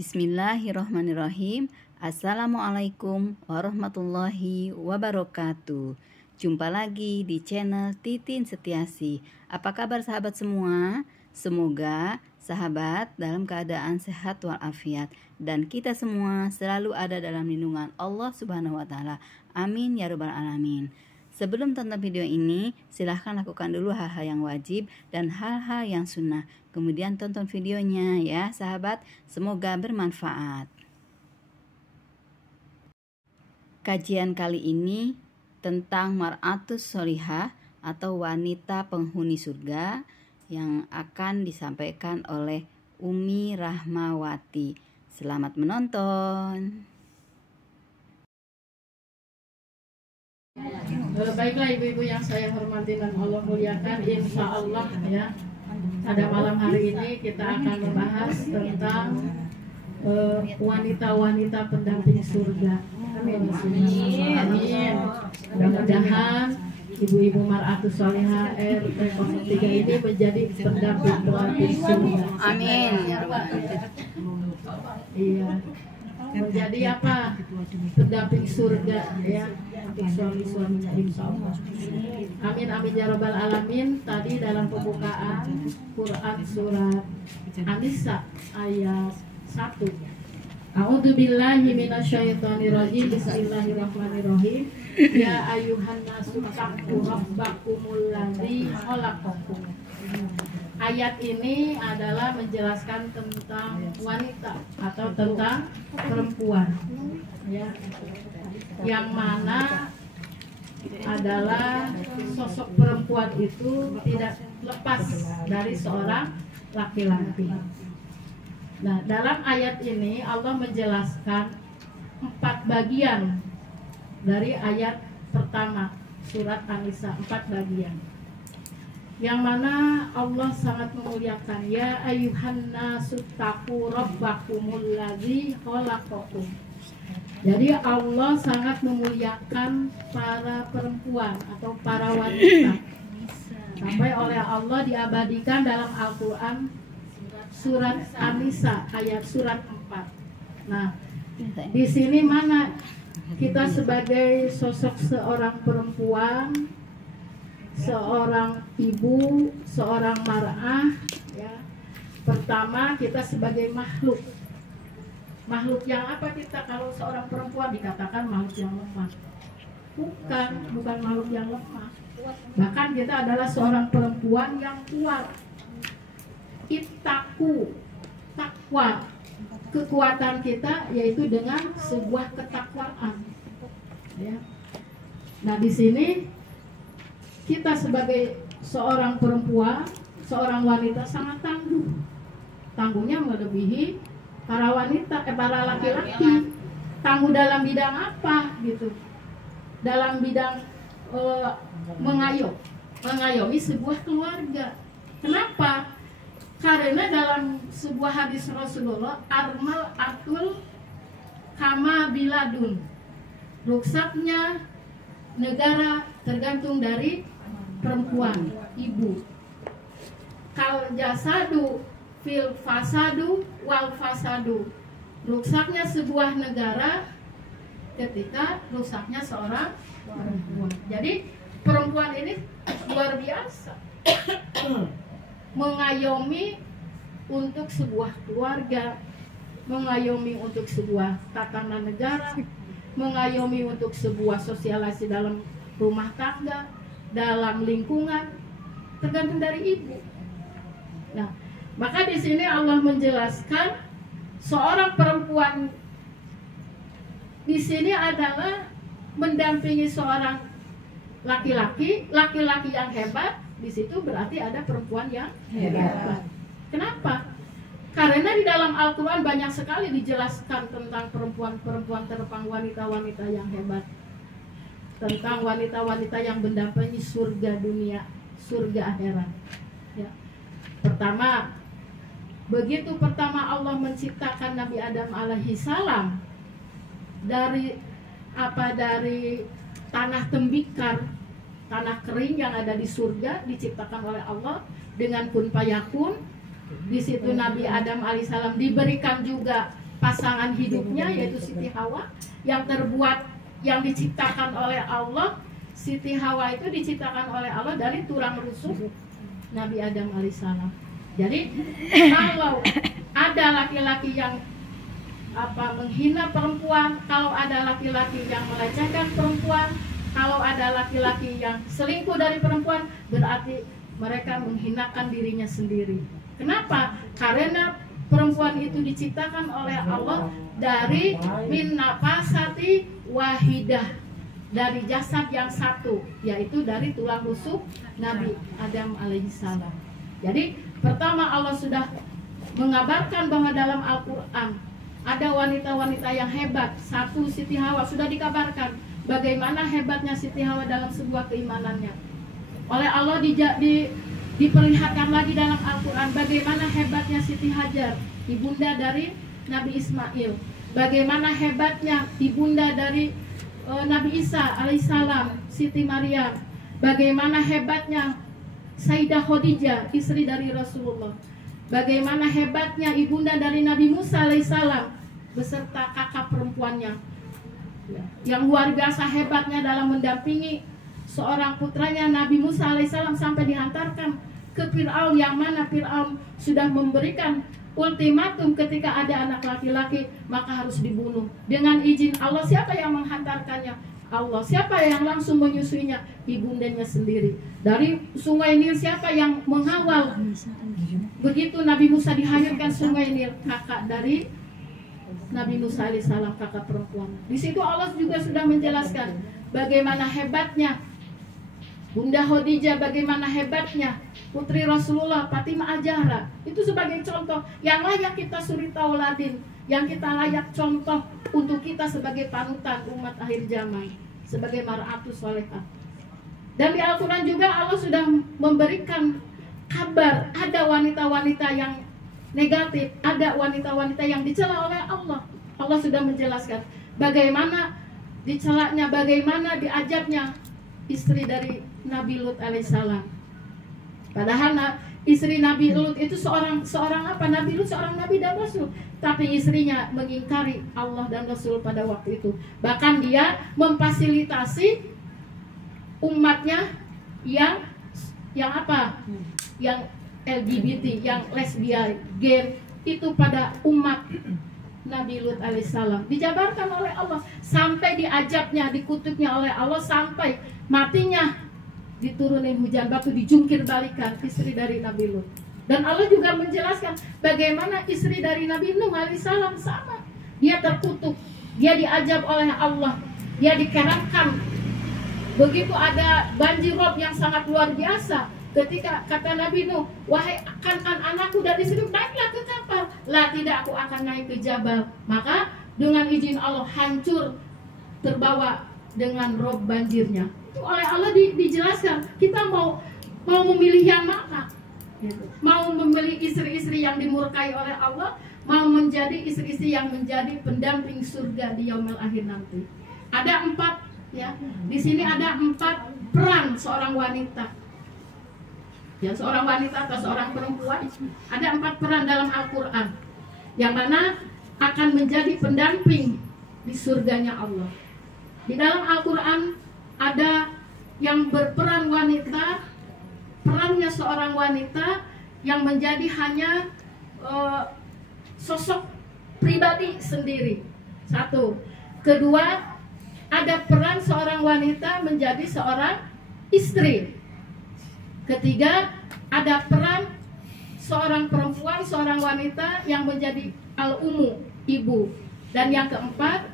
Bismillahirrahmanirrahim. Assalamualaikum warahmatullahi wabarakatuh. Jumpa lagi di channel Titin Setiasi. Apa kabar sahabat semua? Semoga sahabat dalam keadaan sehat walafiat dan kita semua selalu ada dalam lindungan Allah Subhanahu wa taala. Amin ya rabbal alamin. Sebelum tonton video ini, silahkan lakukan dulu hal-hal yang wajib dan hal-hal yang sunnah. Kemudian tonton videonya ya sahabat, semoga bermanfaat. Kajian kali ini tentang mar'atus sholihah atau wanita penghuni surga yang akan disampaikan oleh Umi Rahmawati. Selamat menonton. Baiklah ibu-ibu yang saya hormati dan Allah muliakan, insya Allah ya, pada malam hari ini kita akan membahas tentang wanita-wanita pendamping surga. Amin. Amin. Mudah-mudahan ibu-ibu mar'atus sholihah RT 03 ini menjadi pendamping surga. Amin. Iya. Menjadi apa? Pendamping surga ya, untuk suami-suaminya insya Allah. Amin amin ya rabbal alamin. Tadi dalam pembukaan Quran surat An-Nisa ayat 1. A'udzubillahi minasyaitonirrajim. Bismillahirrahmanirrahim. Ya ayyuhan nasu taqu rabbakumul ladzi khalaqakum. Ayat ini adalah menjelaskan tentang wanita atau tentang perempuan ya, yang mana adalah sosok perempuan itu tidak lepas dari seorang laki-laki. Nah, dalam ayat ini Allah menjelaskan 4 bagian dari ayat pertama surat An-Nisa, 4 bagian. Yang mana Allah sangat memuliakan, ya ayyuhan nasu taqu rabbakumul ladzi khalaqakum. Jadi Allah sangat memuliakan para perempuan atau para wanita. Sampai oleh Allah diabadikan dalam Al-Qur'an surat An-Nisa ayat surat 4. Nah, di sini mana kita sebagai sosok seorang perempuan, seorang ibu, seorang mar'ah ya. Pertama, kita sebagai makhluk. Makhluk yang apa kita kalau seorang perempuan dikatakan makhluk yang lemah? Bukan makhluk yang lemah. Bahkan kita adalah seorang perempuan yang kuat. Ittaqu, takwa. Kekuatan kita yaitu dengan sebuah ketakwaan. Ya. Nah, di sini kita sebagai seorang perempuan, seorang wanita sangat tangguh. Tangguhnya melebihi para wanita, para laki-laki. Tangguh dalam bidang apa gitu? Dalam bidang mengayomi sebuah keluarga. Kenapa? Karena dalam sebuah hadis Rasulullah, armal atul kama biladun. Ruksaknya negara tergantung dari perempuan, ibu. Kal jasadu fil fasadu wal fasadu. Rusaknya sebuah negara ketika rusaknya seorang perempuan. Jadi perempuan ini luar biasa. Mengayomi untuk sebuah keluarga, mengayomi untuk sebuah tatanan negara, mengayomi untuk sebuah sosialisasi dalam rumah tangga, dalam lingkungan, tergantung dari ibu. Nah, maka di sini Allah menjelaskan seorang perempuan di sini adalah mendampingi seorang laki-laki, laki-laki yang hebat. Di situ berarti ada perempuan yang hebat. Kenapa? Karena di dalam Al-Quran banyak sekali dijelaskan tentang perempuan-perempuan terpang, wanita-wanita yang hebat, tentang wanita-wanita yang mendampingi surga dunia, surga akhirat. Ya. Pertama, begitu pertama Allah menciptakan Nabi Adam alaihi salam dari tanah tembikar, tanah kering yang ada di surga, diciptakan oleh Allah dengan kun fayakun. Di situ Nabi Adam alaihissalam diberikan juga pasangan hidupnya, yaitu Siti Hawa, yang diciptakan oleh Allah. Siti Hawa itu diciptakan oleh Allah dari tulang rusuk Nabi Adam alaihissalam. Jadi kalau ada laki-laki yang menghina perempuan, kalau ada laki-laki yang melecehkan perempuan, kalau ada laki-laki yang selingkuh dari perempuan, berarti mereka menghinakan dirinya sendiri. Kenapa? Karena perempuan itu diciptakan oleh Allah dari min nafasati wahidah, dari jasad yang satu, yaitu dari tulang rusuk Nabi Adam alaihissalam. Jadi pertama Allah sudah mengabarkan bahwa dalam Al-Quran ada wanita-wanita yang hebat. Satu, Siti Hawa, sudah dikabarkan bagaimana hebatnya Siti Hawa dalam sebuah keimanannya. Oleh Allah diperlihatkan lagi dalam Al-Quran bagaimana hebatnya Siti Hajar, ibunda dari Nabi Ismail. Bagaimana hebatnya ibunda dari Nabi Isa alaihissalam, Siti Maryam. Bagaimana hebatnya Sayyidah Khadijah, istri dari Rasulullah. Bagaimana hebatnya ibunda dari Nabi Musa alaihissalam beserta kakak perempuannya, yang luar biasa hebatnya dalam mendampingi seorang putranya Nabi Musa alaihissalam sampai dihantarkan ke Fir'aun, yang mana Fir'aun sudah memberikan ultimatum ketika ada anak laki-laki maka harus dibunuh. Dengan izin Allah, siapa yang menghantarkannya? Allah. Siapa yang langsung menyusuinya? Ibundanya sendiri. Dari sungai Nil siapa yang mengawal? Begitu Nabi Musa dihanyutkan sungai Nil, kakak dari Nabi Musa alaihissalam, kakak perempuan. Di situ Allah juga sudah menjelaskan bagaimana hebatnya Bunda Khadijah, bagaimana hebatnya putri Rasulullah Fatimah Az-Zahra. Itu sebagai contoh yang layak kita suri tauladin, yang kita layak contoh untuk kita sebagai panutan umat akhir zaman, sebagai mar'atus solehah. Dan di Al-Quran juga Allah sudah memberikan kabar ada wanita-wanita yang negatif, ada wanita-wanita yang dicela oleh Allah. Allah sudah menjelaskan bagaimana dicelaknya, bagaimana diajabnya istri dari Nabi Lut alaihissalam. Padahal istri Nabi Lut itu seorang apa? Nabi Lut seorang nabi dan rasul, tapi istrinya mengingkari Allah dan Rasul pada waktu itu. Bahkan dia memfasilitasi umatnya yang apa? Yang LGBT, yang lesbian, gay, itu pada umat Nabi Lut alaihissalam. Dijabarkan oleh Allah sampai diajabnya, dikutuknya oleh Allah sampai matinya, diturunin hujan batu, dijungkir balikan istri dari Nabi Lut. Dan Allah juga menjelaskan bagaimana istri dari Nabi Nuh alaihissalam sama. Dia terkutuk, dia diajab oleh Allah, dia dikeramkan. Begitu ada banjir rob yang sangat luar biasa. Ketika kata Nabi Nuh, wahai anakku dari sini, naiklah ke kapal. Lah, tidak, aku akan naik ke jabal. Maka dengan izin Allah hancur, terbawa dengan rob banjirnya. Itu oleh Allah dijelaskan. Kita mau memilih yang mana? Mau memilih istri-istri yang dimurkai oleh Allah, mau menjadi istri-istri yang menjadi pendamping surga di yaumil akhir nanti. Ada 4 ya. Di sini ada 4 peran seorang wanita. Ya, seorang wanita atau seorang perempuan, ada 4 peran dalam Al-Quran yang mana akan menjadi pendamping di surganya Allah. Di dalam Al-Quran ada yang berperan wanita, perannya seorang wanita yang menjadi hanya sosok pribadi sendiri. 1. Kedua, ada peran seorang wanita menjadi seorang istri. Ketiga, ada peran seorang perempuan, seorang wanita yang menjadi al-ummu, ibu. Dan yang keempat,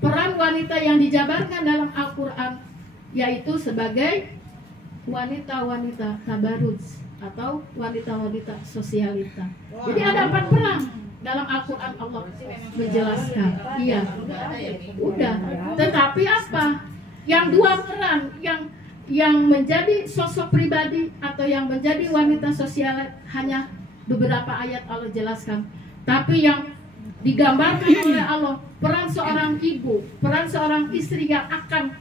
peran wanita yang dijabarkan dalam Al-Quran, yaitu sebagai wanita-wanita tabaruj atau wanita-wanita sosialita. Jadi ada 4 peran dalam Al-Quran, Allah menjelaskan. Iya, udah. Tetapi apa? Yang 2 peran yang menjadi sosok pribadi atau yang menjadi wanita sosial hanya beberapa ayat Allah jelaskan. Tapi yang digambarkan oleh Allah, peran seorang ibu, peran seorang istri yang akan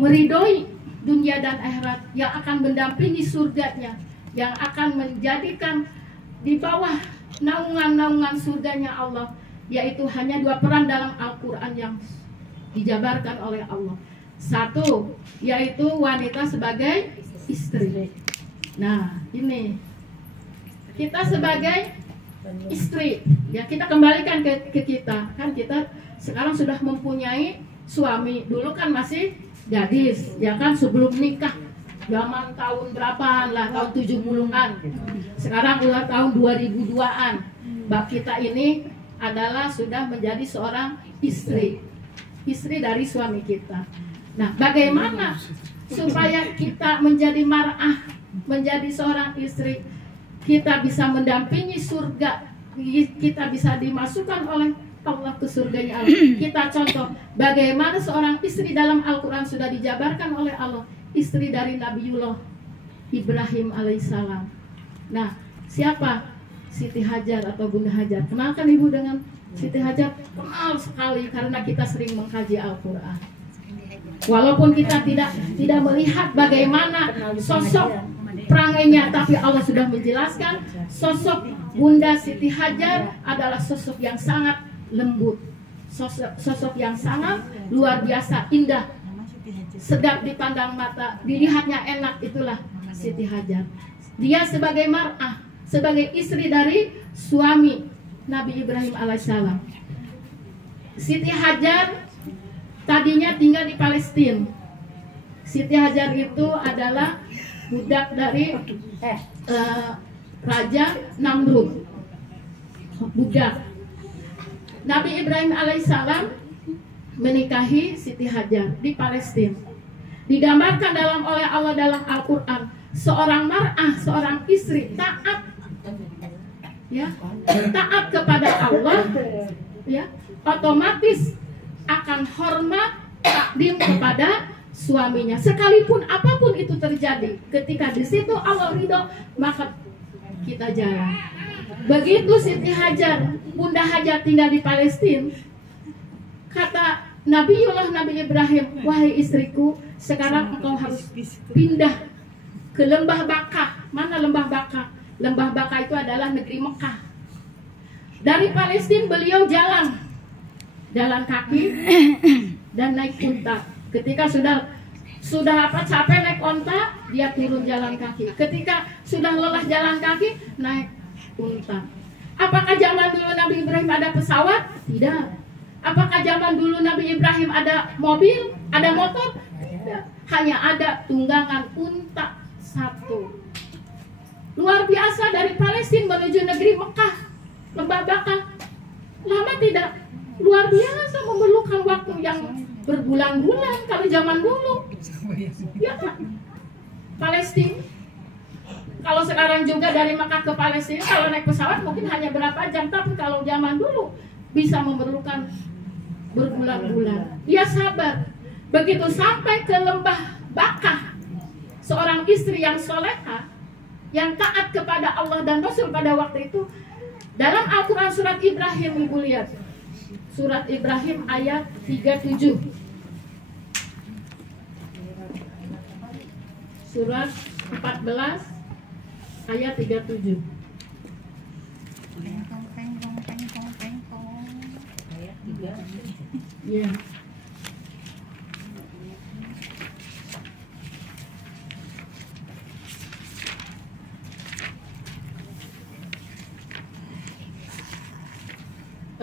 meridhoi dunia dan akhirat, yang akan mendampingi surganya, yang akan menjadikan di bawah naungan-naungan surganya Allah, yaitu hanya 2 peran dalam Al-Quran yang dijabarkan oleh Allah. Satu, yaitu wanita sebagai istri. Nah, ini kita sebagai istri, ya kita kembalikan ke kita. Kan kita sekarang sudah mempunyai suami. Dulu kan masih gadis, ya kan, sebelum nikah. Zaman tahun berapaan lah, tahun 70-an. Sekarang udah tahun 2002-an. Mbak kita ini adalah sudah menjadi seorang istri dari suami kita. Nah, bagaimana supaya kita menjadi mar'ah, menjadi seorang istri, kita bisa mendampingi surga, kita bisa dimasukkan oleh Allah ke surganya Allah. Kita contoh bagaimana seorang istri dalam Al-Quran sudah dijabarkan oleh Allah, istri dari Nabiullah Ibrahim alaihissalam. Nah, siapa? Siti Hajar atau Bunda Hajar. Kenalkan Ibu dengan Siti Hajar? Kenal sekali karena kita sering mengkaji Al-Quran. Walaupun kita tidak melihat bagaimana sosok perangainya, tapi Allah sudah menjelaskan sosok Bunda Siti Hajar adalah sosok yang sangat lembut, sosok yang sangat luar biasa indah, sedap dipandang mata, dilihatnya enak. Itulah Siti Hajar. Dia sebagai mar'ah, sebagai istri dari suami Nabi Ibrahim alaihissalam. Siti Hajar tadinya tinggal di Palestina. Siti Hajar itu adalah budak dari Raja Namrud. Budak. Nabi Ibrahim alaihissalam menikahi Siti Hajar di Palestina. Digambarkan oleh Allah dalam Al-Quran, seorang mar'ah, seorang istri taat, ya, taat kepada Allah, ya, otomatis akan hormat, takdim kepada suaminya. Sekalipun apapun itu terjadi, ketika di situ Allah ridho, maka kita jalan. Begitu Siti Hajar, Bunda Hajar tinggal di Palestina, kata Nabi Ibrahim, wahai istriku, sekarang engkau harus pindah ke Lembah Baka. Mana Lembah Baka? Lembah Baka itu adalah negeri Mekah. Dari Palestina beliau jalan kaki dan naik unta. Ketika sudah capek naik unta, dia turun jalan kaki. Ketika sudah lelah jalan kaki, naik unta. Apakah zaman dulu Nabi Ibrahim ada pesawat? Tidak. Apakah zaman dulu Nabi Ibrahim ada mobil, ada motor? Tidak. Hanya ada tunggangan unta satu. Luar biasa, dari Palestina menuju negeri Mekah, Lembah Baka. Lama tidak? Luar biasa, memerlukan waktu yang berbulan-bulan kalau zaman dulu. Ya kan? Palestina. Kalau sekarang juga dari Mekah ke Palestina, kalau naik pesawat mungkin hanya berapa jam, tapi kalau zaman dulu bisa memerlukan berbulan-bulan. Dia sabar. Begitu sampai ke Lembah Baka, seorang istri yang soleha, yang taat kepada Allah dan Rasul pada waktu itu, dalam Al-Quran surat Ibrahim, Ibu lihat, surat Ibrahim ayat 37. Surat 14 ayat 37. Ya.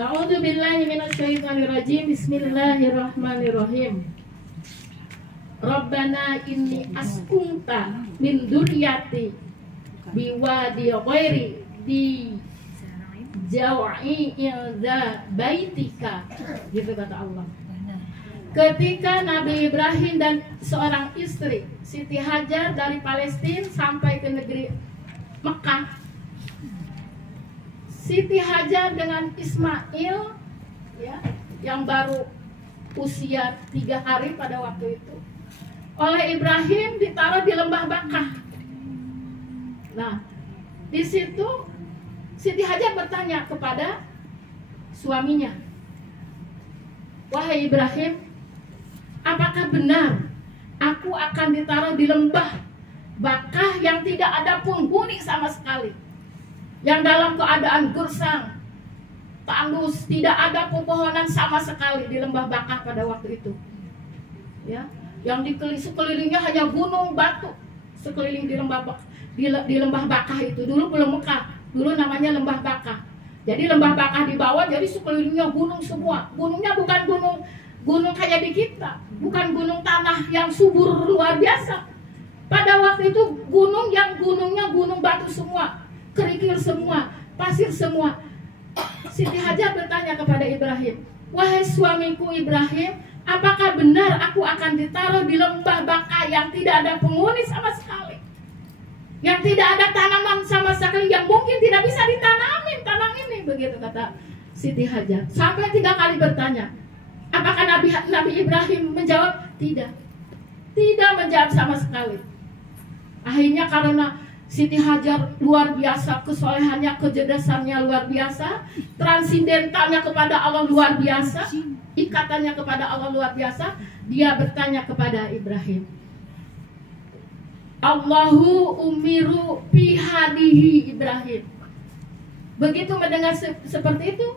A'udzu billahi minasyaitonir rajim. Bismillahirrahmanirrahim. Rabbana inni askunta min dzurriyyati biwadi ghairi di jaw'i inda baitika, gitu kata Allah. Ketika Nabi Ibrahim dan seorang istri Siti Hajar dari Palestina sampai ke negeri Mekah, Siti Hajar dengan Ismail, ya, yang baru usia 3 hari pada waktu itu, oleh Ibrahim ditaruh di Lembah Baka. Nah, di situ Siti Hajar bertanya kepada suaminya, wahai Ibrahim, apakah benar aku akan ditaruh di Lembah Baka yang tidak ada penghuni sama sekali, yang dalam keadaan gersang, tandus, tidak ada pepohonan sama sekali di lembah Bakah pada waktu itu. Ya, yang sekelilingnya hanya gunung batu sekeliling di lembah Bakah itu. Dulu belum Mekah, dulu namanya lembah Bakah. Jadi lembah Bakah di bawah, jadi sekelilingnya gunung semua. Gunungnya bukan gunung kayak di kita, bukan gunung tanah yang subur luar biasa. Pada waktu itu gunungnya gunung batu semua, kerikil semua, pasir semua. Siti Hajar bertanya kepada Ibrahim, "Wahai suamiku Ibrahim, apakah benar aku akan ditaruh di lembah Bakah yang tidak ada penghuni sama sekali, yang tidak ada tanaman sama sekali, yang mungkin tidak bisa ditanamin tanah ini?" Begitu kata Siti Hajar. Sampai 3 kali bertanya. Apakah Nabi Ibrahim menjawab? Tidak menjawab sama sekali. Akhirnya karena Siti Hajar luar biasa, kesolehannya, kecerdasannya luar biasa, transindentalnya kepada Allah luar biasa, ikatannya kepada Allah luar biasa, dia bertanya kepada Ibrahim, Allahu umiru bihadihi Ibrahim. Begitu mendengar seperti itu,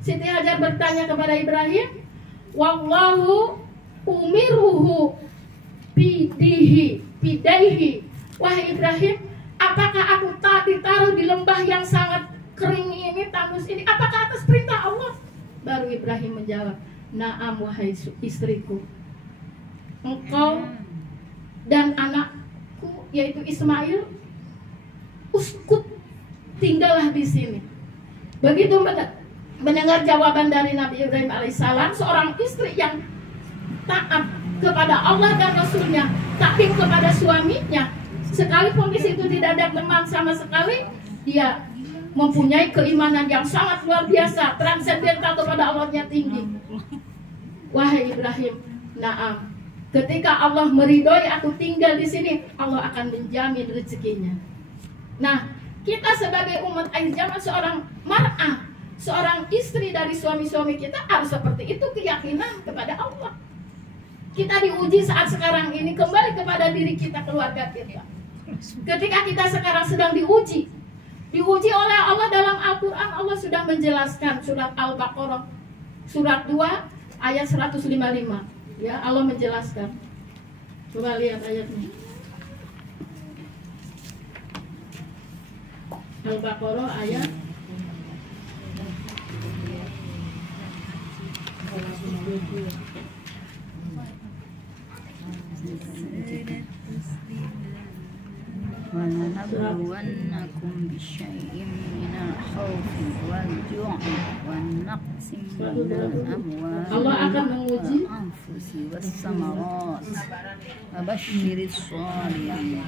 Siti Hajar bertanya kepada Ibrahim, wallahu umiruhu bidaihi. Wahai Ibrahim, apakah aku tak ditaruh di lembah yang sangat kering ini, tandus ini, apakah atas perintah Allah? Baru Ibrahim menjawab, na'am wahai istriku, engkau dan anakku yaitu Ismail uskut, tinggallah di sini. Begitu mendengar jawaban dari Nabi Ibrahim alaihissalam, seorang istri yang taat kepada Allah dan Rasulnya, taat kepada suaminya, sekalipun di situ tidak ada teman sama sekali, dia mempunyai keimanan yang sangat luar biasa, transendental kepada Allahnya tinggi. Wahai Ibrahim, na'am, ketika Allah meridhoi aku tinggal di sini, Allah akan menjamin rezekinya. Nah, kita sebagai umat akhir zaman, seorang mar'ah, seorang istri dari suami-suami kita harus seperti itu, keyakinan kepada Allah. Kita diuji saat sekarang ini, kembali kepada diri kita, keluarga kita. Ketika kita sekarang sedang diuji oleh Allah dalam Al-Quran. Allah sudah menjelaskan, surat Al-Baqarah surat 2 ayat 155. Ya, Allah menjelaskan. Coba lihat ayatnya. Al-Baqarah ayat 120. وَلَنَبْلُوَنَّكُمْ بِشَيْءٍ مِنَ الْخَوْفِ وَالْجُوعِ وَالنَّقْصٍ مِنَ الْأَمْوَالِ وَالْأَنْفُسِ وَالثَّمَرَاتِ وَبَشِّرِ الصَّابِرِينَ.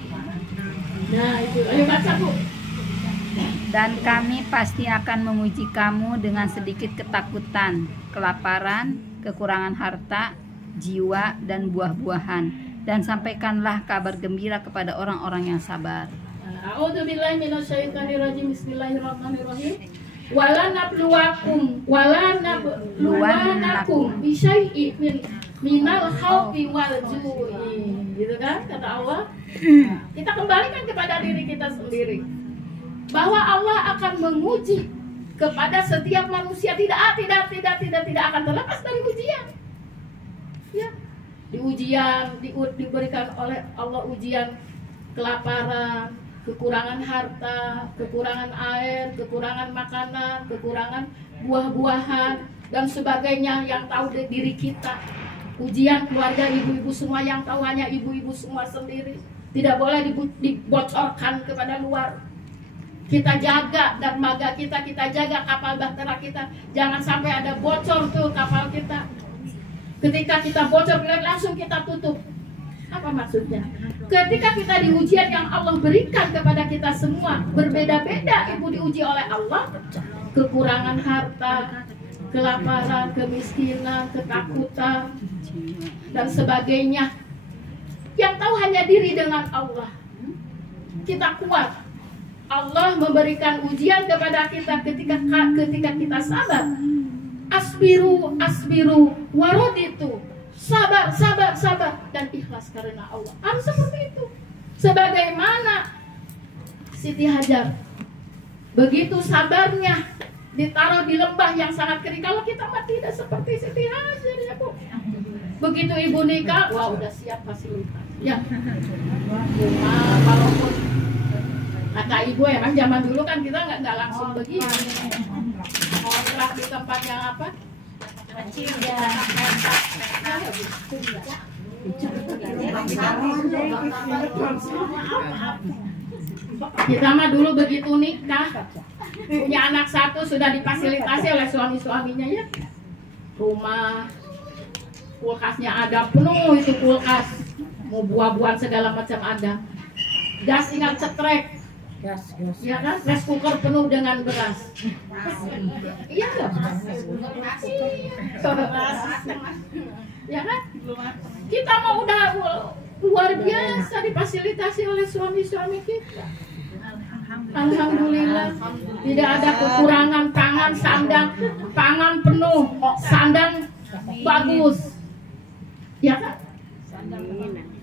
Nah, itu. Ayo baca, Bu. Dan kami pasti akan menguji kamu dengan sedikit ketakutan, kelaparan, kekurangan harta, jiwa, dan buah-buahan. Dan sampaikanlah kabar gembira kepada orang-orang yang sabar. A'udzubillahi minasyaitonirrajim. Bismillahirrahmanirrahim. Wala nabluwakum bisyai'in minal khaufi wal ju'i. Gitu kan kata Allah. Kita kembalikan kepada diri kita sendiri, bahwa Allah akan menguji kepada setiap manusia, tidak akan terlepas dari ujian. Ya. Diberikan oleh Allah ujian kelaparan, kekurangan harta, kekurangan air, kekurangan makanan, kekurangan buah-buahan dan sebagainya yang tahu diri kita. Ujian keluarga, ibu-ibu semua yang tahu hanya ibu-ibu semua sendiri. Tidak boleh dibocorkan kepada luar. Kita jaga dermaga kita jaga kapal bahtera kita. Jangan sampai ada bocor tuh kapal kita. Ketika kita bocor, langsung kita tutup. Apa maksudnya? Ketika kita di ujian yang Allah berikan kepada kita semua, berbeda-beda. Ibu diuji oleh Allah, kekurangan harta, kelaparan, kemiskinan, ketakutan, dan sebagainya. Yang tahu hanya diri dengan Allah. Kita kuat. Allah memberikan ujian kepada kita ketika kita sabar. Asbiru waraditu, sabar dan ikhlas karena Allah. Harus seperti itu. Sebagaimana Siti Hajar, begitu sabarnya ditaruh di lembah yang sangat kering. Kalau kita mah tidak seperti Siti Hajar ya Bu. Begitu ibu nikah, wah udah siap fasilitas. Ya, rumah walaupun kata ibu ya kan zaman dulu kan kita nggak langsung begini. Kontrak di tempat yang apa? Kecil ya. Kita mah dulu begitu nikah punya anak satu sudah difasilitasi oleh suami-suaminya ya. Rumah, kulkasnya ada penuh itu kulkas, mau buah-buahan segala macam ada. Gas tinggal cetrek, ya kan? Rice cooker penuh dengan beras. Iya nggak? Ya kan? Kita mau udah luar biasa difasilitasi oleh suami-suami kita. Alhamdulillah tidak ada kekurangan pangan, sandang pangan penuh, sandang bagus, ya kan?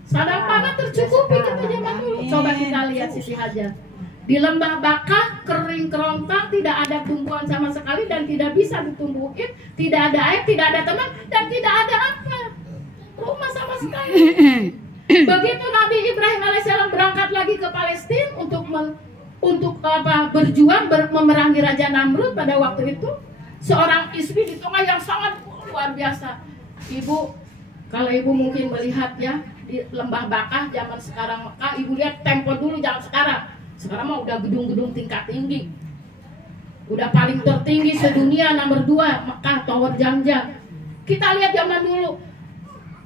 Sandang pangan tercukupi kita zaman dulu. Coba kita lihat Siti Hajar di lembah Bakah kering kerontang, tidak ada tumbuhan sama sekali dan tidak bisa ditumbuhin, tidak ada air, tidak ada teman dan tidak ada apa rumah sama sekali. Begitu Nabi Ibrahim alaihissalam berangkat lagi ke Palestina untuk berjuang memerangi Raja Namrud pada waktu itu, seorang istri di tengah yang sangat luar biasa. Ibu, kalau ibu mungkin melihat ya di lembah Bakah zaman sekarang Mekah, ibu lihat tempo dulu jangan sekarang. Sekarang mah udah gedung-gedung tingkat tinggi, udah paling tertinggi sedunia nomor 2 Mekah Tower Jamja. Kita lihat zaman dulu,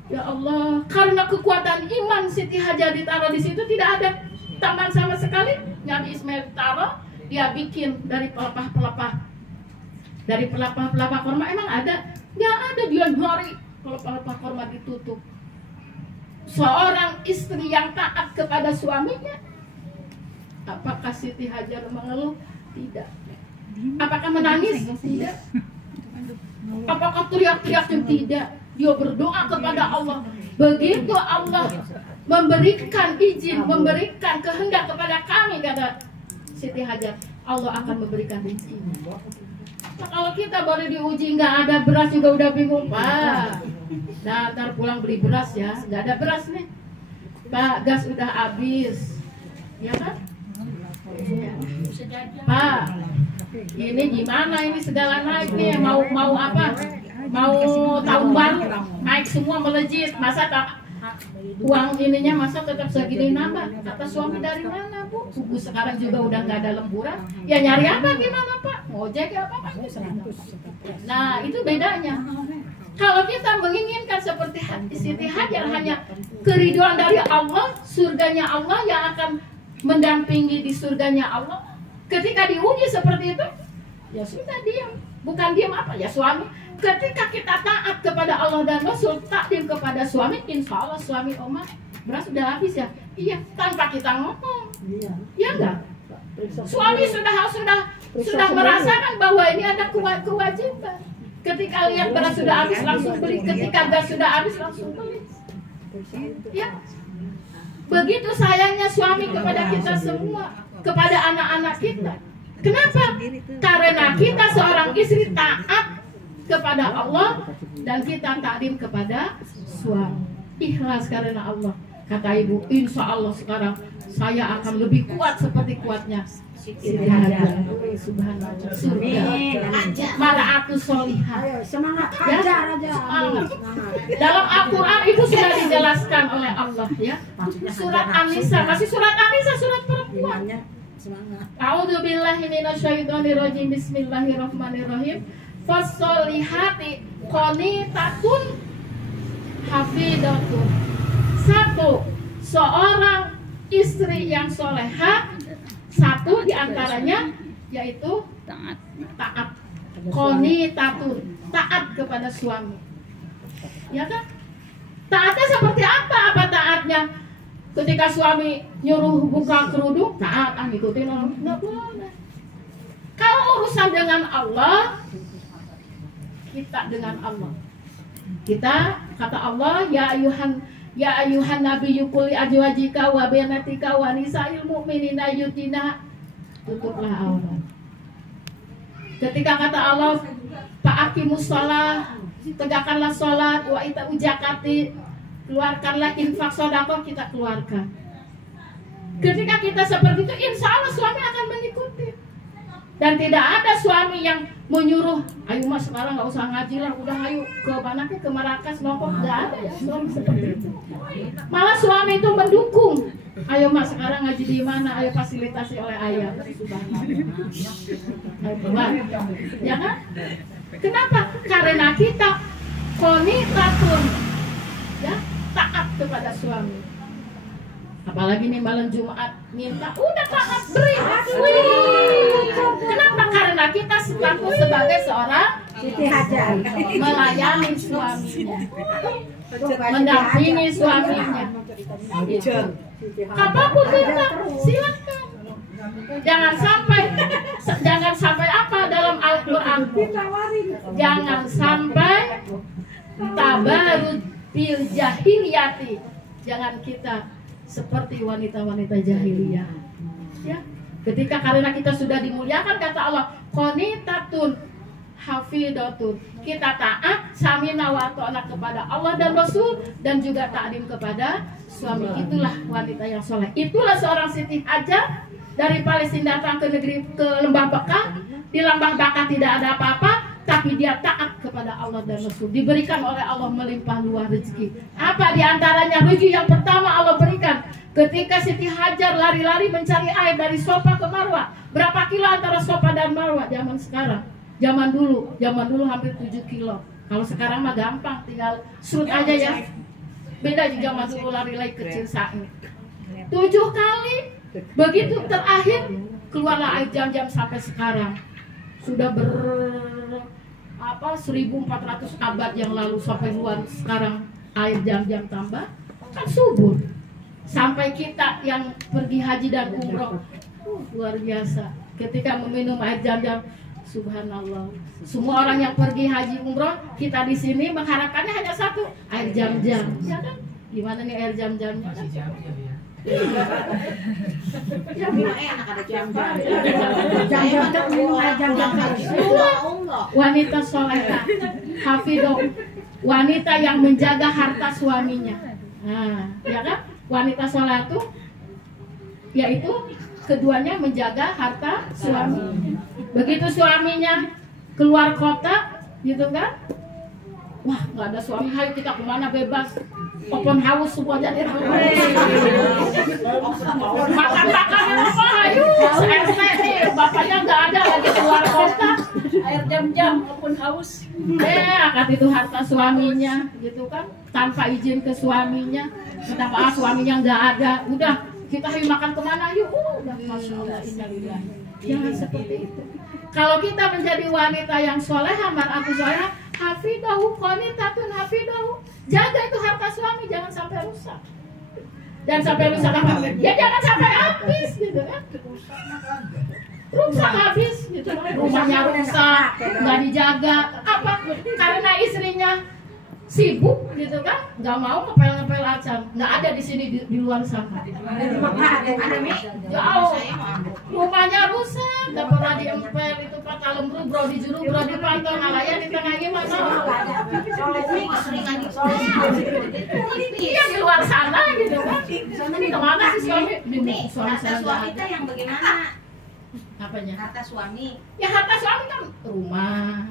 ya Allah, karena kekuatan iman Siti Hajar ditaruh di situ, tidak ada taman sama sekali. Nabi Ismail taruh, dia bikin dari pelepah-pelepah, dari pelepah-pelepah korma. Emang ada? Nggak ada, dia nyari pelepah-pelepah korma ditutup. Seorang istri yang taat kepada suaminya, apakah Siti Hajar mengeluh? Tidak. Apakah menangis? Tidak. Apakah teriak-teriak? Tidak. Dia berdoa kepada Allah. Begitu Allah memberikan izin, memberikan kehendak kepada kami, kata Siti Hajar, Allah akan memberikan rezeki. Nah, kalau kita baru diuji nggak ada beras juga udah bingung, Pak. Nah, ntar pulang beli beras ya, nggak ada beras nih, Pak. Gas udah habis, ya kan? Ya. Pak, ini gimana? Ini segala naik nih. Mau apa? Mau tahun baru naik semua melejit. Masa tak uang ininya masa tetap segini nambah? Kata suami, dari mana Bu? Buku sekarang juga udah nggak ada lemburan. Ya nyari apa gimana Pak? Ngojek ya apa? Nah itu bedanya. Kalau kita menginginkan seperti Siti Hajar, hanya keridhaan dari Allah, surganya Allah yang akan mendampingi di surganya Allah. Ketika diuji seperti itu, ya sudah diam. Bukan diam apa ya suami. Ketika kita taat kepada Allah dan Rasul, takdim kepada suami, insya Allah suami Oma beras sudah habis ya. Iya, tanpa kita ngomong. Iya enggak? Suami sudah merasakan bahwa ini ada kewajiban. Ketika lihat beras sudah habis langsung beli. Ketika gas sudah habis langsung beli. Ya. Begitu sayangnya suami kepada kita semua, kepada anak-anak kita. Kenapa? Karena kita seorang istri taat kepada Allah dan kita takdim kepada suami. Ikhlas karena Allah. Kata ibu, insya Allah sekarang saya akan lebih kuat seperti kuatnya Siti Hajar. Subhanallah. Surga. Mara'atus solihah. Semangat Ya? Hajar aja. Semangat. Dalam Al-Quran itu sudah dijelaskan oleh Allah ya. Surat An-Nisa, masih surat An-Nisa, surat perempuan. A'udzubillahi minasyaitonirrajim. Bismillahirrahmanirrahim. Fasolihati qanitatun hafidatun. Satu, seorang istri yang soleha, satu diantaranya yaitu taat. Qanitatun, taat kepada suami. Ya kan? Taatnya seperti apa? Apa taatnya? Ketika suami nyuruh buka kerudung, taat, ngikutin Allah. Nggak boleh. Kalau urusan dengan Allah, kita dengan Allah. Kita kata Allah, ya ayuhan nabiyyu qul li azwajika wa banatika wa nisa'il mu'minina yutina. Tutuplah aurat. Ketika kata Allah, fa'aqimus shalah, tegakkanlah sholat, wa ita'u zakati, keluarkanlah infak sedekah, kita keluarkan. Ketika kita seperti itu, insya Allah suami akan mengikuti. Dan tidak ada suami yang menyuruh, ayo mas sekarang nggak usah ngaji lah, udah ayo ke mana ke Marakas nongkrong. Nggak ada ya suami seperti itu. Malah suami itu mendukung. Ayo mas sekarang ngaji di mana? Ayo fasilitasi oleh ayah. Subhanallah. Ya kan? Kenapa? Karena kita qanitatun, ya, taat kepada suami. Apalagi nih malam Jumat minta, udah taat beri. Kenapa? Karena kita status sebagai seorang Siti Hajar melayani suaminya, mendampingi suaminya. Apapun kita silakan. Jangan sampai apa dalam Al-Quran? Jangan sampai tabarut fil jahiliyati. Jangan kita seperti wanita-wanita jahiliyah. Ya. Ketika karena kita sudah dimuliakan, kata Allah, qanitatun hafidatun. Kita taat samina wa ta'ana kepada Allah dan Rasul, dan juga ta'lim kepada suami. Itulah wanita yang soleh. Itulah seorang Siti Hajar dari Palestina datang ke lembah Bekah. Di lembah Bekah tidak ada apa-apa, tapi dia taat kepada Allah dan Rasul. Diberikan oleh Allah melimpah luar rezeki. Apa diantaranya rezeki yang pertama Allah berikan? Ketika Siti Hajar lari-lari mencari air dari Sofa ke Marwah. Berapa kilo antara Sofa dan Marwah zaman sekarang? Zaman dulu hampir 7 kilo. Kalau sekarang mah gampang, tinggal surut aja ya. Beda juga zaman dulu lari-lari kecil saat ini. 7 kali. Begitu terakhir keluarlah air Zam-Zam sampai sekarang. Sudah 1400 abad yang lalu sampai luar sekarang air Zam-Zam tambah kan subur. Sampai kita yang pergi haji dan umroh luar biasa. Ketika meminum air Zam-Zam, subhanallah. Semua orang yang pergi haji umroh, kita di sini mengharapkannya hanya satu, air Zam-Zam. Ya kan? Gimana nih air Zam-Zamnya? Wanita solehah, hafidah, wanita yang menjaga harta suaminya. Nah, ya kan? Wanita soleh itu yaitu keduanya menjaga harta suami. Begitu suaminya keluar kota, gitu kan? Wah, nggak ada suami, hayu kita kemana bebas, open house semua jadi makan-makan apa, hayu RT nih, bapaknya nggak ada lagi keluar kota, air Zam-Zam open house. Akad itu harta suaminya, gitu kan? Tanpa izin ke suaminya, kenapa suaminya nggak ada, udah kita hayu makan kemana, yuk, udah masya Allah, innalillah. Jangan seperti itu. Kalau kita menjadi wanita yang solehah, mar'atu solehah, hafidahu qanitatun hafidahu, jaga itu harta suami, jangan sampai rusak. Dan sampai rusak apa? Ya jangan sampai habis gitu kan. Rusak habis gitu kan. Rumahnya rusak, nggak dijaga. Apa? Karena istrinya sibuk gitu kan, nggak mau ngepel-ngepel acan, nggak ada di sini di luar sana. Jauh, rumahnya rusak, nggak pernah diempel itu pak kalem bro di juru bro di pantau ngalaya di tengahnya mana? Iya di luar sana gitu kan. Kemana sih suami? Suami itu yang bagaimana? Apanya? Harta suami. Ya harta suami kan rumah,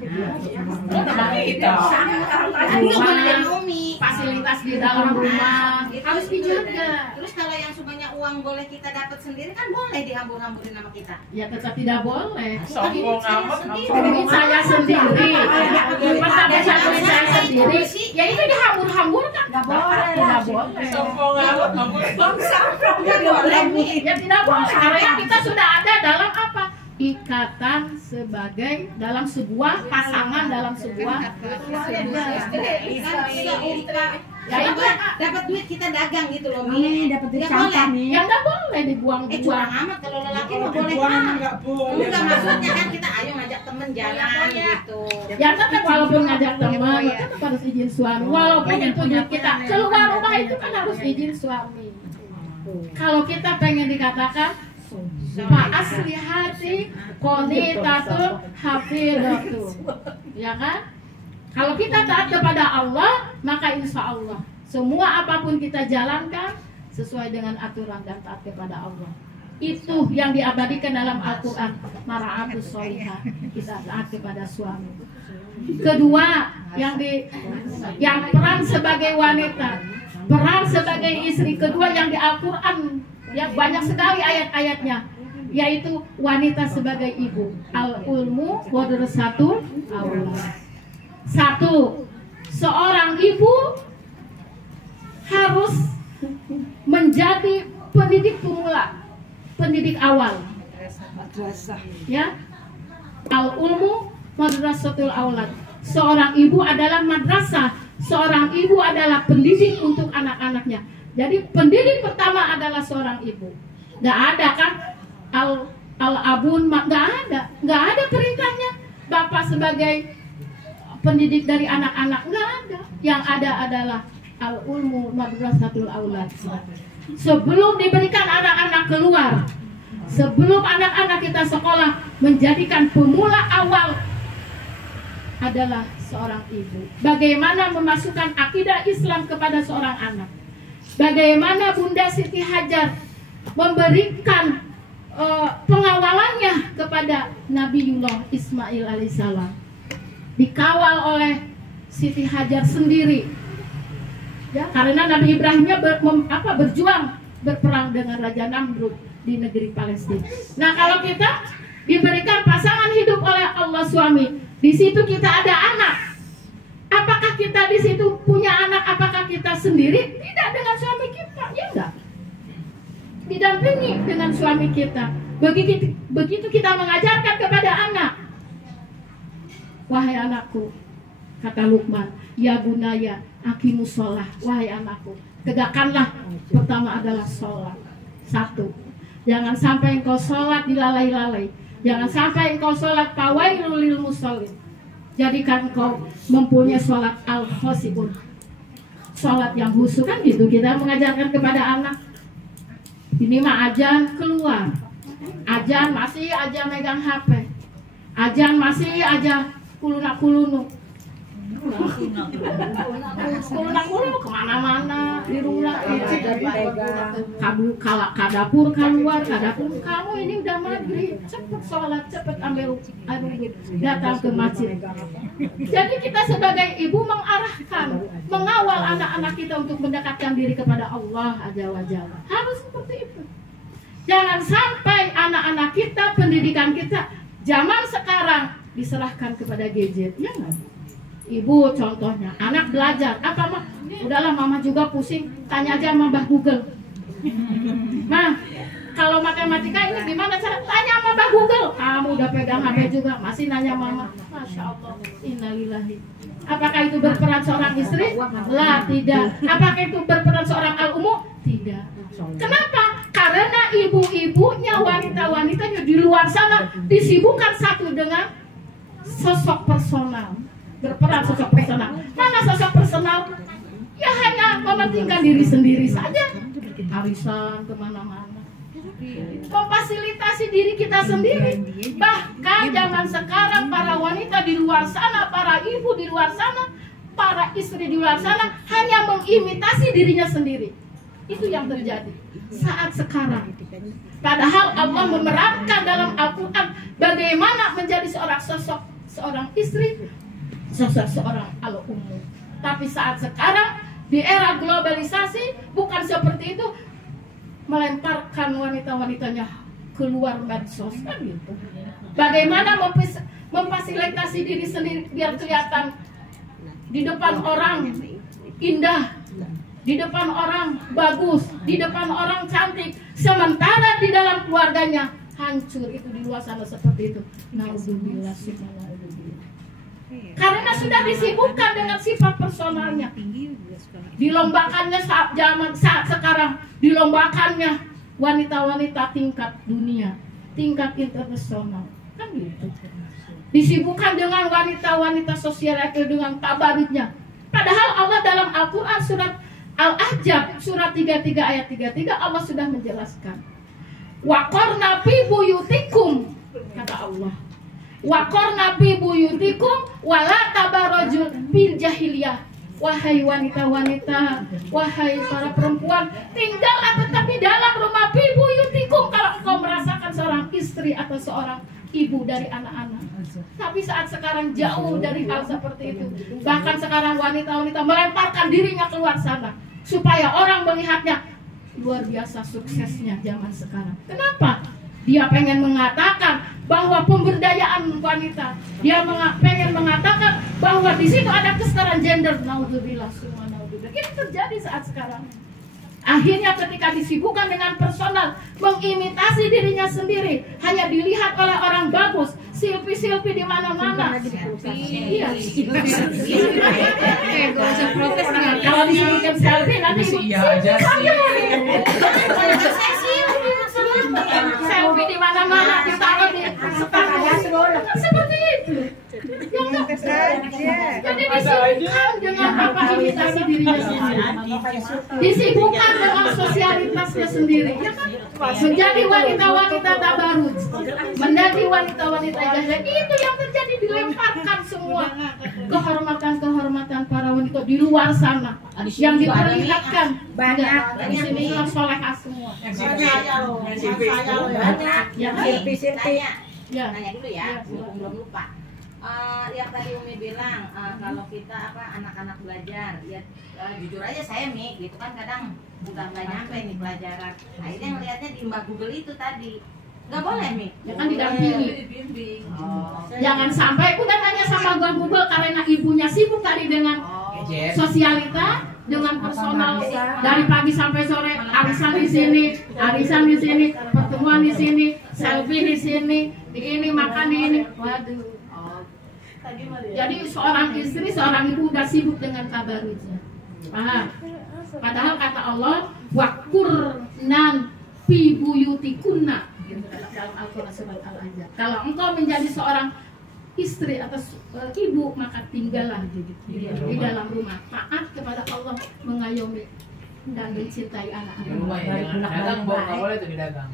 fasilitas di dalam rumah harus dijaga. Terus kalau yang semuanya uang boleh kita dapat sendiri kan boleh dihambur-hamburin sama kita. Ya tetap tidak boleh. Sombong amat. Duit saya sendiri, pertama saya sendiri, ya itu dihambur-hamburkan. Nggak boleh. Tidak boleh. Sombong amat. Nggak boleh. Ya tidak boleh. Karena kita sudah ada dalam apa? Ikatan sebagai dalam sebuah pasangan, dalam sebuah ya itu dapat duit kita dagang gitu loh Mi. Dapat duit sampah nih. Ya nggak boleh dibuang-buang. Curang amat kalau lelaki mah boleh Enggak boleh. Enggak, maksudnya kan kita ayo ngajak temen jalan gitu. Ya tetap walaupun ngajak teman, tetap harus izin suami. Walaupun itu duit kita keluar rumah itu kan harus izin suami. Kalau kita pengen dikatakan Fa aslihati qanitatul hafidatu. Ya kan? Kalau kita taat kepada Allah, maka insya Allah semua apapun kita jalankan sesuai dengan aturan dan taat kepada Allah. Itu yang diabadikan dalam Al-Quran. Mara'atus sholihah, kita taat kepada suami. Kedua, yang peran sebagai wanita, peran sebagai istri. Kedua yang di Al-Quran, yang banyak sekali ayat-ayatnya, yaitu wanita sebagai ibu. Al-ulmu madrasatul aulad. Satu, seorang ibu harus menjadi pendidik pemula, pendidik awal. Ya, al-ulmu madrasatul aulad. Seorang ibu adalah madrasah, seorang ibu adalah pendidik untuk anak-anaknya. Jadi pendidik pertama adalah seorang ibu. Gak ada kan al-abun, gak ada perintahnya bapak sebagai pendidik dari anak-anak, nggak ada. Yang ada adalah al-ulmu madrasatul aulad. Sebelum diberikan anak-anak keluar, sebelum anak-anak kita sekolah, menjadikan pemula awal adalah seorang ibu. Bagaimana memasukkan akidah Islam kepada seorang anak? Bagaimana Bunda Siti Hajar memberikan pengawalannya kepada Nabiullah Ismail alaihissalam? Dikawal oleh Siti Hajar sendiri, ya, karena Nabi Ibrahimnya berjuang berperang dengan Raja Namrud di negeri Palestina. Nah, kalau kita diberikan pasangan hidup oleh Allah suami, di situ kita ada anak. Apakah kita di situ punya anak? Apakah kita sendiri? Tidak, dengan suami kita, ya enggak. Didampingi dengan suami kita. Begitu kita mengajarkan kepada anak. Wahai anakku, kata Luqman, ya bunaya, aqimus sholah. Wahai anakku, tegakkanlah. Pertama adalah sholat. Satu, jangan sampai engkau sholat dilalai-lalai. Jangan sampai engkau sholat fawailul lil musallin. Jadikan engkau mempunyai sholat al-khosibun, sholat yang khusyuk, kan gitu. Kita mengajarkan kepada anak. Ini mah ajan keluar, ajan masih aja megang HP, ajan masih aja kuluna-kulunu kemana-mana di rumah, ke dapur keluar, ke dapur. Kamu ini udah maghrib, cepet sholat, cepet ambil air, datang ke masjid. Jadi kita sebagai ibu mengarahkan, mengawal anak-anak kita untuk mendekatkan diri kepada Allah Azza wa Jalla. Harus seperti itu. Jangan sampai anak-anak kita, pendidikan kita zaman sekarang diserahkan kepada gadget, ya nggak? Ibu contohnya, anak belajar, apa mah? Udahlah mama juga pusing, tanya aja sama Mbah Google. Nah, kalau matematika ini gimana cara? Tanya sama Mbah Google. Kamu udah pegang HP juga, masih nanya mama. Masya Allah, innalillahi. Apakah itu berperan seorang istri? Lah, tidak. Apakah itu berperan seorang al-umu? Tidak. Kenapa? Karena ibu-ibunya, wanita-wanitanya di luar sana disibukkan satu dengan sosok personal, berperan sosok personal. Mana sosok personal? Ya hanya mementingkan diri sendiri saja, arisan kemana-mana, memfasilitasi diri kita sendiri. Bahkan zaman sekarang para wanita di luar sana, para ibu di luar sana, para istri di luar sana hanya mengimitasi dirinya sendiri. Itu yang terjadi saat sekarang. Padahal Allah memerankan dalam Al-Quran bagaimana menjadi seorang sosok, seorang istri, sosok seorang al-ummu. Tapi saat sekarang di era globalisasi bukan seperti itu, melemparkan wanita-wanitanya keluar medsos, kan gitu. Bagaimana memfasilitasi diri sendiri biar kelihatan di depan orang indah, di depan orang bagus, di depan orang cantik, sementara di dalam keluarganya hancur. Itu di luar sana seperti itu. Na'udzubillah. Karena sudah disibukkan dengan sifat personalnya. Dilombakannya saat sekarang, dilombakannya wanita-wanita tingkat dunia, tingkat internasional, kan gitu. Disibukkan dengan wanita-wanita sosial dengan tabarutnya. Padahal Allah dalam Al-Quran surat Al-Ahzab surat 33 ayat 33 Allah sudah menjelaskan Waqarna fi buyutikum, kata Allah. Waqarna fi buyutikum wala tabarrajul bil jahiliyah. Wahai wanita-wanita, wahai para perempuan, tinggallah tetap di dalam rumah fi buyutikum kalau engkau merasakan seorang istri atau seorang ibu dari anak-anak. Tapi saat sekarang jauh dari hal seperti itu. Bahkan sekarang wanita-wanita melemparkan dirinya keluar sana supaya orang melihatnya. Luar biasa suksesnya zaman sekarang. Kenapa? Dia pengen mengatakan bahwa pemberdayaan wanita. Dia pengen mengatakan bahwa di situ ada kesetaraan gender. Naudzubillah, semua naudzubillah. Ini terjadi saat sekarang. Akhirnya ketika disibukkan dengan personal, mengimitasi dirinya sendiri, hanya dilihat oleh orang bagus, selfie di mana-mana. Iya. Kalau disebutkan selfie nanti selfie di mana-mana ditaruh di seperti itu. Jadi disibukkan dengan apa imitasi dirinya sendiri, disibukkan dengan sosialitasnya sendiri, menjadi wanita-wanita tabaruj, menjadi wanita-wanita jahiliyah. Itu yang terjadi, dilemparkan semua kehormatan para wanita di luar sana yang diperlihatkan banyak. Di sini solehah semua. Nanya dulu ya, belum lupa. Yang tadi Umi bilang kalau kita anak-anak belajar, ya jujur aja saya gitu kan kadang udah nggak nyampe nih pelajaran. Akhirnya ngelihatnya di Mbak Google itu tadi. Nggak boleh ya kan didampingi. Jangan sampai udah tanya sama Google karena ibunya sibuk tadi dengan sosialita, dengan personal dari pagi sampai sore, arisan di sini, pertemuan di sini, selfie di sini, di ini makan di ini. Waduh. Jadi seorang istri, seorang ibu udah sibuk dengan tabarujnya. Paham? Padahal kata Allah, waqurnan fi buyutikunna. Dalam Al-Quran surat Al-Ahzab. Kalau engkau menjadi seorang istri atau ibu, maka tinggallah di dalam rumah. Taat kepada Allah, mengayomi dan mencintai anak-anak. Dagang, nggak boleh tuh didagang.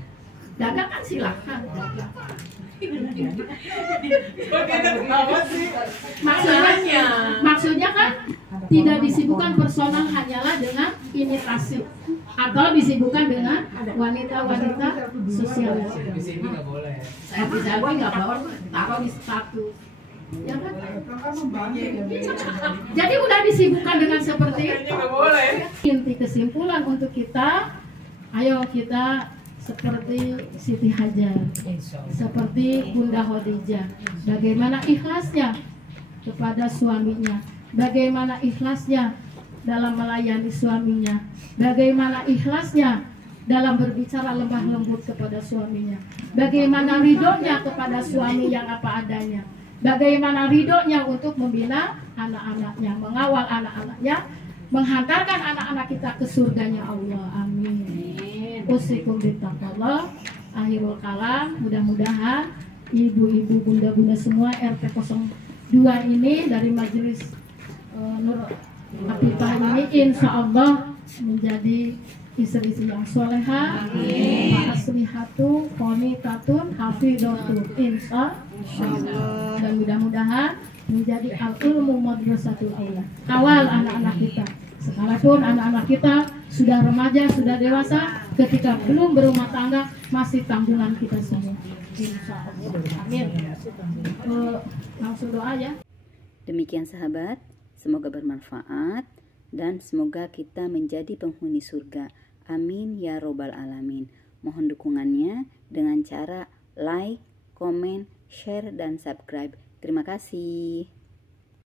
Dagang kan silakan. Maksudnya kan tidak disibukkan personal hanyalah dengan imitasi atau disibukkan dengan wanita-wanita sosial. Di nggak boleh. Saya tidak boleh taruh di status. Ya kan? Jadi udah disibukkan dengan seperti itu. Inti kesimpulan untuk kita, ayo kita seperti Siti Hajar, seperti Bunda Khadijah. Bagaimana ikhlasnya kepada suaminya, bagaimana ikhlasnya dalam melayani suaminya, bagaimana ikhlasnya dalam berbicara lemah lembut kepada suaminya, bagaimana ridhonya kepada suami yang apa adanya, bagaimana ridhonya untuk membina anak-anaknya, mengawal anak-anaknya, menghantarkan anak-anak kita ke surganya Allah. Amin. Usikum bitaqwallah. Akhirul kalam, mudah-mudahan ibu-ibu, bunda-bunda semua RT 02 ini dari Majelis Nur Afifah ini insya Allah menjadi istri-istri yang soleha, aslihatu, qonitatun, hafidhatun, insya Allah. Dan mudah-mudahan menjadi al-ilmu madrasatul aula. Kawal anak-anak kita. Sekalipun anak-anak kita sudah remaja, sudah dewasa, ketika belum berumah tangga, masih tanggungan kita semua. Insya Allah. Amin. Langsung doa ya. Demikian sahabat, semoga bermanfaat dan semoga kita menjadi penghuni surga. Amin ya robbal alamin. Mohon dukungannya dengan cara like, komen, share, dan subscribe. Terima kasih.